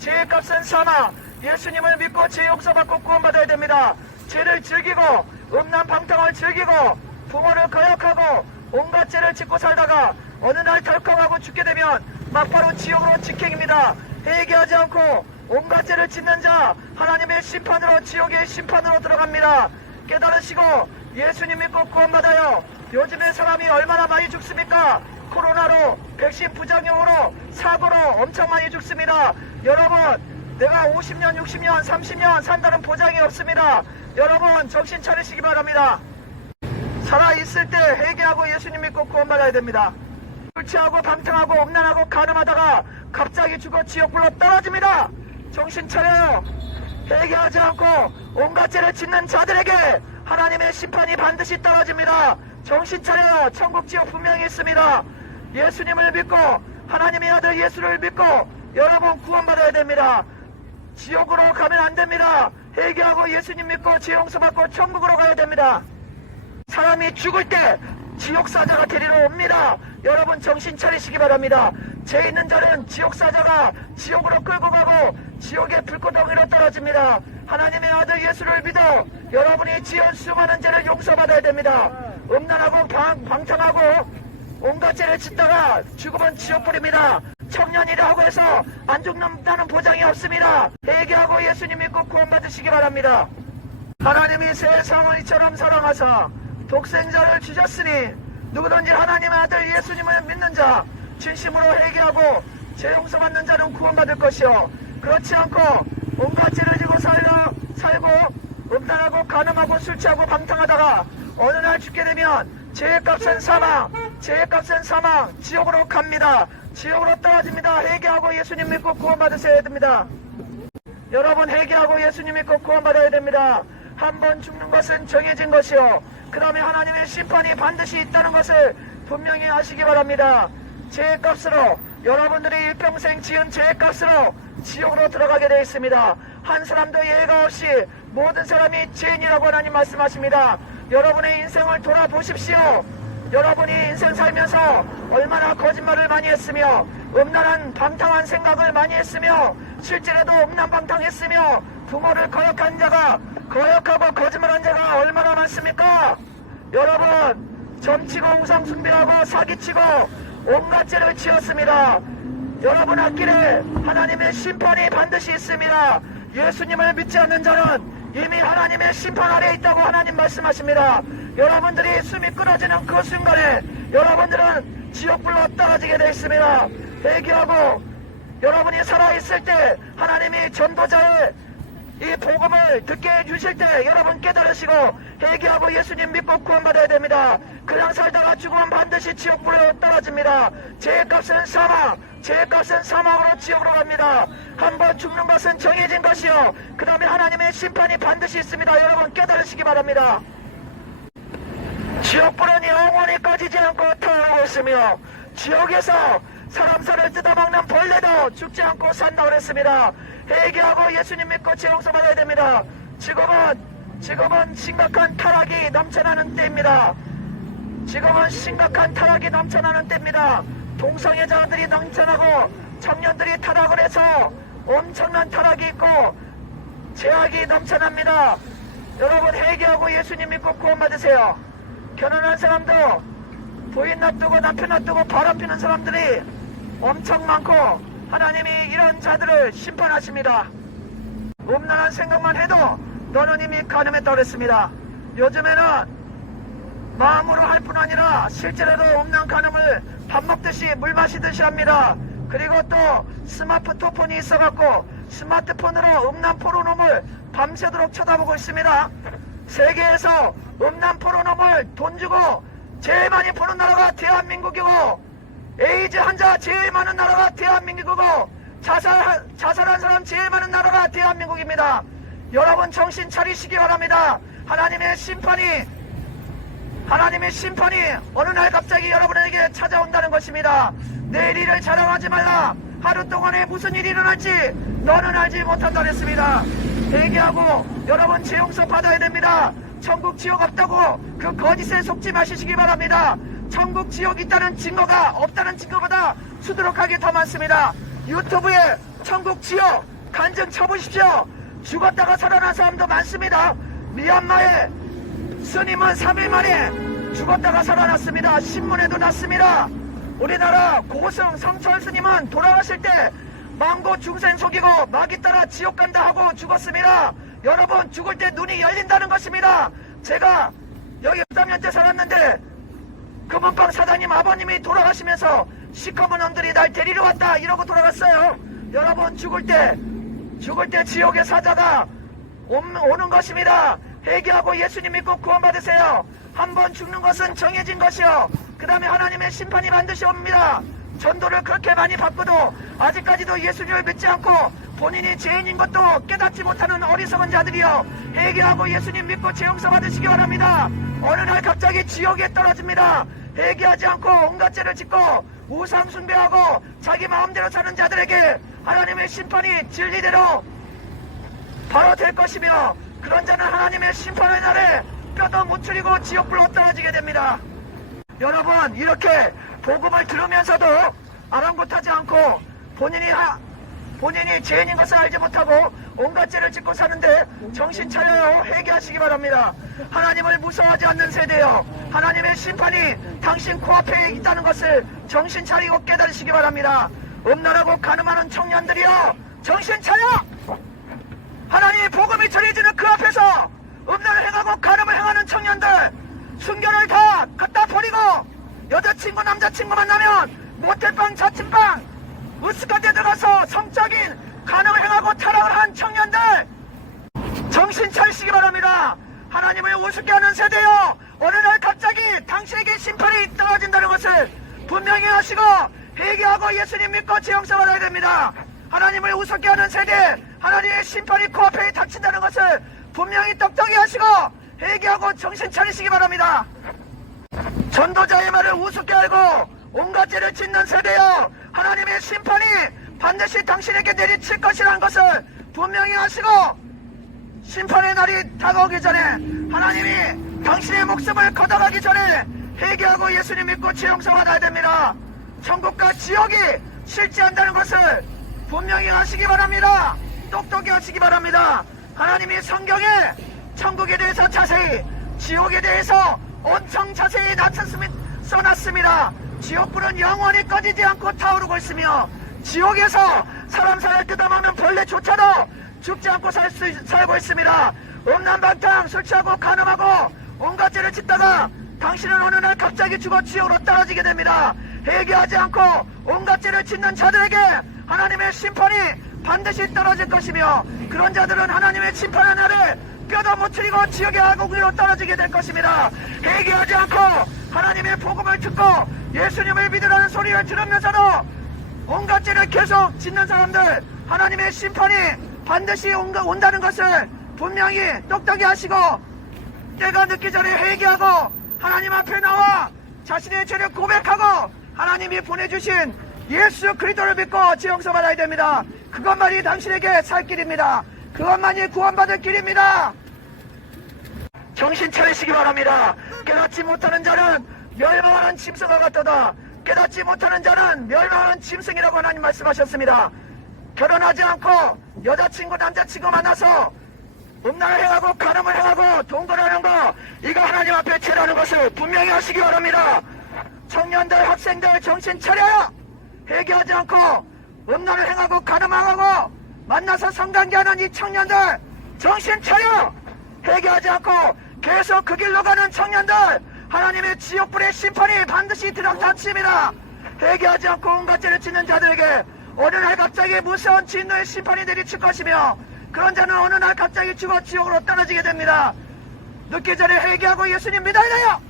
죄의 값은 사망. 예수님을 믿고 죄 용서받고 구원받아야 됩니다. 죄를 즐기고 음란 방탕을 즐기고 부모를 거역하고 온갖 죄를 짓고 살다가 어느 날 덜컥하고 죽게 되면 막바로 지옥으로 직행입니다. 회개하지 않고 온갖 죄를 짓는 자 하나님의 심판으로 지옥의 심판으로 들어갑니다. 깨달으시고 예수님 믿고 구원받아요. 요즘에 사람이 얼마나 많이 죽습니까? 코로나로, 백신 부작용으로, 사고로 엄청 많이 죽습니다. 여러분, 내가 50년, 60년, 30년 산다는 보장이 없습니다. 여러분 정신 차리시기 바랍니다. 살아있을 때 회개하고 예수님 믿고 구원받아야 됩니다. 술 취하고 방탕하고 음란하고 가늠하다가 갑자기 죽어 지옥불로 떨어집니다. 정신 차려요. 회개하지 않고 온갖 죄를 짓는 자들에게 하나님의 심판이 반드시 떨어집니다. 정신 차려요. 천국 지옥 분명히 있습니다. 예수님을 믿고 하나님의 아들 예수를 믿고 여러분 구원받아야 됩니다. 지옥으로 가면 안 됩니다. 회개하고 예수님 믿고 죄 용서받고 천국으로 가야 됩니다. 사람이 죽을 때 지옥사자가 데리러 옵니다. 여러분 정신 차리시기 바랍니다. 죄 있는 자는 지옥사자가 지옥으로 끌고 가고 지옥의 불구덩이로 떨어집니다. 하나님의 아들 예수를 믿어 여러분이 지은 수많은 죄를 용서받아야 됩니다. 음란하고 방탕하고 온갖 죄를 짓다가 죽으면 지옥불입니다. 청년이라고 해서 안 죽는다는 보장이 없습니다. 회개하고 예수님 믿고 구원받으시기 바랍니다. 하나님이 세상을 이처럼 사랑하사 독생자를 주셨으니 누구든지 하나님의 아들 예수님을 믿는 자 진심으로 회개하고 죄 용서받는 자는 구원받을 것이요 그렇지 않고 온갖 죄를 지고 살고 음란하고 가늠하고 술 취하고 방탕하다가 어느 날 죽게 되면 죄의 값은 사망, 죄의 값은 사망, 지옥으로 갑니다. 지옥으로 떨어집니다. 회개하고 예수님 믿고 구원받으셔야 됩니다. 여러분 회개하고 예수님 믿고 구원받아야 됩니다. 한 번 죽는 것은 정해진 것이요 그 다음에 하나님의 심판이 반드시 있다는 것을 분명히 아시기 바랍니다. 죄의 값으로 여러분들이 일평생 지은 죄의 값으로 지옥으로 들어가게 되어 있습니다. 한 사람도 예외가 없이 모든 사람이 죄인이라고 하나님 말씀하십니다. 여러분의 인생을 돌아보십시오. 여러분이 인생 살면서 얼마나 거짓말을 많이 했으며 음란한 방탕한 생각을 많이 했으며 실제로도 음란방탕했으며 부모를 거역한 자가 거역하고 거짓말한 자가 얼마나 많습니까? 여러분 점치고 우상숭배하고 사기치고 온갖 죄를 지었습니다. 여러분 앞길에 하나님의 심판이 반드시 있습니다. 예수님을 믿지 않는 자는 이미 하나님의 심판 아래에 있다고 하나님 말씀하십니다. 여러분들이 숨이 끊어지는 그 순간에 여러분들은 지옥불로 떨어지게 되어 있습니다. 회개하고 여러분이 살아있을 때 하나님이 전도자의 이 복음을 듣게 해주실 때 여러분 깨달으시고 회개하고 예수님 믿고 구원받아야 됩니다. 그냥 살다가 죽으면 반드시 지옥불로 떨어집니다. 죄의 값은 사망, 죄의 값은 사망으로 지옥으로 갑니다. 한번 죽는 것은 정해진 것이요 그 다음에 하나님의 심판이 반드시 있습니다. 여러분 깨달으시기 바랍니다. 지옥불은 영원히 꺼지지 않고 타오르고 있으며 지옥에서 사람 살을 뜯어먹는 벌레도 죽지 않고 산다고 그랬습니다. 회개하고 예수님 믿고 죄 용서받아야 됩니다. 지금은 심각한 타락이 넘쳐나는 때입니다. 지금은 심각한 타락이 넘쳐나는 때입니다. 동성애자들이 넘쳐나고 청년들이 타락을 해서 엄청난 타락이 있고 죄악이 넘쳐납니다. 여러분 회개하고 예수님 믿고 구원받으세요. 결혼한 사람도 부인 놔두고 남편 놔두고 바람 피는 사람들이 엄청 많고 하나님이 이런 자들을 심판하십니다. 음란한 생각만 해도 너는 이미 가늠했다고 그랬습니다. 요즘에는 마음으로 할 뿐 아니라 실제로도 음란 가늠을 밥 먹듯이 물 마시듯이 합니다. 그리고 또 스마트폰이 있어갖고 스마트폰으로 음란 포르노물 밤새도록 쳐다보고 있습니다. 세계에서 음란 포르노물 돈 주고 제일 많이 보는 나라가 대한민국이고 에이즈 환자 제일 많은 나라가 대한민국이고 자살한 사람 제일 많은 나라가 대한민국입니다. 여러분 정신 차리시기 바랍니다. 하나님의 심판이 어느 날 갑자기 여러분에게 찾아온다는 것입니다. 내일 일을 자랑하지 말라. 하루 동안에 무슨 일이 일어날지 너는 알지 못한다 그랬습니다. 회개하고 여러분 죄 용서 받아야 됩니다. 천국 지옥 없다고 그 거짓에 속지 마시기 바랍니다. 천국 지옥 있다는 증거가 없다는 증거보다 수두룩하게 더 많습니다. 유튜브에 천국 지옥 간증 쳐보십시오. 죽었다가 살아난 사람도 많습니다. 미얀마의 스님은 3일 만에 죽었다가 살아났습니다. 신문에도 났습니다. 우리나라 고승 성철 스님은 돌아가실 때 망고 중생 속이고 마귀 따라 지옥 간다 하고 죽었습니다. 여러분, 죽을 때 눈이 열린다는 것입니다. 제가 여기 13년째 살았는데 금은방 사장님 아버님이 돌아가시면서 시커먼 놈들이 날 데리러 왔다 이러고 돌아갔어요. 여러분, 죽을 때 지옥의 사자가 오는 것입니다. 회개하고 예수님 믿고 구원받으세요. 한 번 죽는 것은 정해진 것이요, 그 다음에 하나님의 심판이 반드시 옵니다. 전도를 그렇게 많이 받고도 아직까지도 예수님을 믿지 않고 본인이 죄인인 것도 깨닫지 못하는 어리석은 자들이요, 회개하고 예수님 믿고 죄 용서 받으시기 바랍니다. 어느 날 갑자기 지옥에 떨어집니다. 회개하지 않고 온갖 죄를 짓고 우상 숭배하고 자기 마음대로 사는 자들에게 하나님의 심판이 진리대로 바로 될 것이며, 그런 자는 하나님의 심판의 날에 뼈도 무추리고 지옥불로 떨어지게 됩니다. 여러분, 이렇게 복음을 들으면서도 아랑곳하지 않고 본인이 죄인인 것을 알지 못하고 온갖 죄를 짓고 사는데 정신 차려요. 회개하시기 바랍니다. 하나님을 무서워하지 않는 세대요, 하나님의 심판이 당신 코앞에 있다는 것을 정신 차리고 깨달으시기 바랍니다. 음란하고 가늠하는 청년들이요, 정신 차려! 하나님의 복음이 전해지는 그 앞에서 음란을 행하고 가늠을 행하는 청년들, 순결을 다 갖다 버리고 여자친구 남자친구 만나면 모텔방 자침방 으스카대 들어가서 성적인 가늠을 행하고 타락을 한 청년들, 정신 차리시기 바랍니다. 하나님을 우습게 하는 세대요, 어느 날 갑자기 당신에게 심판이 떨어진다는 것을 분명히 하시고 회개하고 예수님 믿고 죄 용서 받아야 됩니다. 하나님을 우습게 하는 세대, 하나님의 심판이 코앞에 닥친다는 것을 분명히 똑똑히 하시고 회개하고 정신 차리시기 바랍니다. 전도자의 말을 우습게 알고 온갖 죄를 짓는 세대여, 하나님의 심판이 반드시 당신에게 내리칠 것이라는 것을 분명히 하시고 심판의 날이 다가오기 전에, 하나님이 당신의 목숨을 걷어가기 전에 회개하고 예수님 믿고 죄 용서 받아야 됩니다. 천국과 지옥이 실제한다는 것을 분명히 하시기 바랍니다. 똑똑히 하시기 바랍니다. 하나님이 성경에 천국에 대해서 자세히, 지옥에 대해서 엄청 자세히 써놨습니다. 지옥불은 영원히 꺼지지 않고 타오르고 있으며, 지옥에서 사람 살을 뜯어먹는 벌레조차도 죽지 않고 살고 있습니다. 음란방탕, 술 취하고 간음하고 온갖 죄를 짓다가 당신은 어느 날 갑자기 죽어 지옥으로 떨어지게 됩니다. 회개하지 않고 온갖 죄를 짓는 자들에게 하나님의 심판이 반드시 떨어질 것이며, 그런 자들은 하나님의 심판의 날에 뼈도 못 추리고 지옥의 악으로 떨어지게 될 것입니다. 회개하지 않고 하나님의 복음을 듣고 예수님을 믿으라는 소리를 들으면서도 온갖 죄를 계속 짓는 사람들, 하나님의 심판이 반드시 온다는 것을 분명히 똑똑히 하시고 때가 늦기 전에 회개하고 하나님 앞에 나와 자신의 죄를 고백하고 하나님이 보내주신 예수 그리스도를 믿고 죄 용서 받아야 됩니다. 그것만이 당신에게 살 길입니다. 그것만이 구원받을 길입니다. 정신 차리시기 바랍니다. 깨닫지 못하는 자는 멸망하는 짐승과 같도다. 깨닫지 못하는 자는 멸망하는 짐승이라고 하나님 말씀하셨습니다. 결혼하지 않고 여자친구 남자친구 만나서 음란을 행하고 간음을 행하고 동거하는 거, 이거 하나님 앞에 죄라는 것을 분명히 하시기 바랍니다. 청년들 학생들 정신 차려요. 회개하지 않고 음란을 행하고 간음하고 만나서 성관계하는 이 청년들 정신 차려. 회개하지 않고 계속 그 길로 가는 청년들, 하나님의 지옥불의 심판이 반드시 들어닥칩니다. 회개하지 않고 온갖 죄를 짓는 자들에게 어느 날 갑자기 무서운 진노의 심판이 내리칠 것이며, 그런 자는 어느 날 갑자기 죽어 지옥으로 떨어지게 됩니다. 늦기 전에 회개하고 예수님 믿어야 돼요.